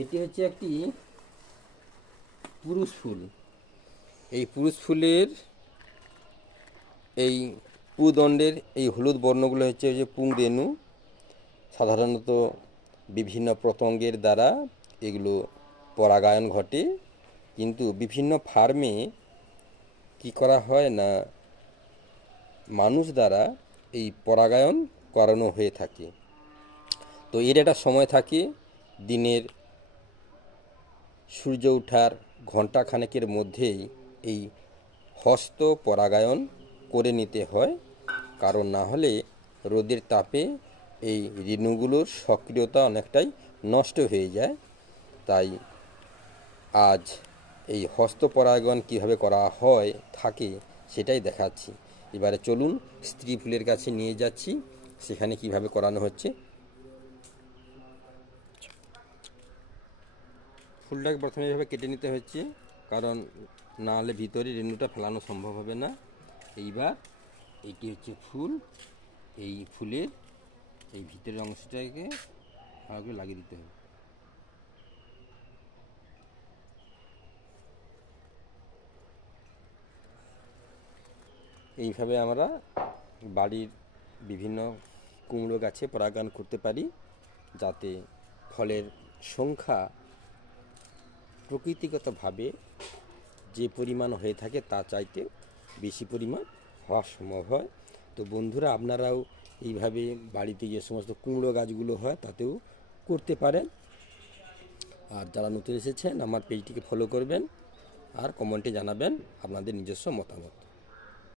এটি হচ্ছে একটি পুরুষ ফুল। এই পুরুষ ফুলের এই পুদণ্ডের এই হলুদ বর্ণগুলো হচ্ছে যে পুংরেণু। সাধারণত বিভিন্ন পতঙ্গের দ্বারা এগুলো পরাগায়ন ঘটে, কিন্তু বিভিন্ন ফার্মে কি করা হয় না, মানুষ দ্বারা এই পরাগায়ন করানো হয়ে থাকে। তো এর একটা সময় থাকে, দিনের সূর্য ওঠার ঘণ্টা খানেকের মধ্যেই এই হস্ত পরাগায়ন করে নিতে হয়, কারণ না হলে রোদের তাপে এই রেণুগুলোর সক্রিয়তা অনেকটাই নষ্ট হয়ে যায়। তাই আজ এই হস্ত পরাগায়ন কীভাবে করা হয় থাকে সেটাই দেখাচ্ছি। এবারে চলুন স্ত্রী ফুলের কাছে নিয়ে যাচ্ছি, সেখানে কিভাবে করানো হচ্ছে। ফুলটাকে প্রথমে এভাবে কেটে নিতে হচ্ছে, কারণ না হলে ভিতরে রেণুটা ফেলানো সম্ভব হবে না। এইবার এইটি হচ্ছে ফুল, এই ফুলের এই ভিতরের অংশটাকে ভালো করে লাগিয়ে দিতে হবে। এইভাবে আমরা বাড়ির বিভিন্ন কুমড়ো গাছে পরাগায়ন করতে পারি, যাতে ফলের সংখ্যা প্রকৃতিগতভাবে যে পরিমাণ হয়ে থাকে তা চাইতে বেশি পরিমাণ হওয়া সম্ভব হয়। তো বন্ধুরা, আপনারাও এইভাবে বাড়িতে যে সমস্ত কুমড়ো গাছগুলো হয় তাতেও করতে পারেন। আর যারা নতুন এসেছেন আমার পেজটিকে ফলো করবেন আর কমেন্টে জানাবেন আপনাদের নিজস্ব মতামত।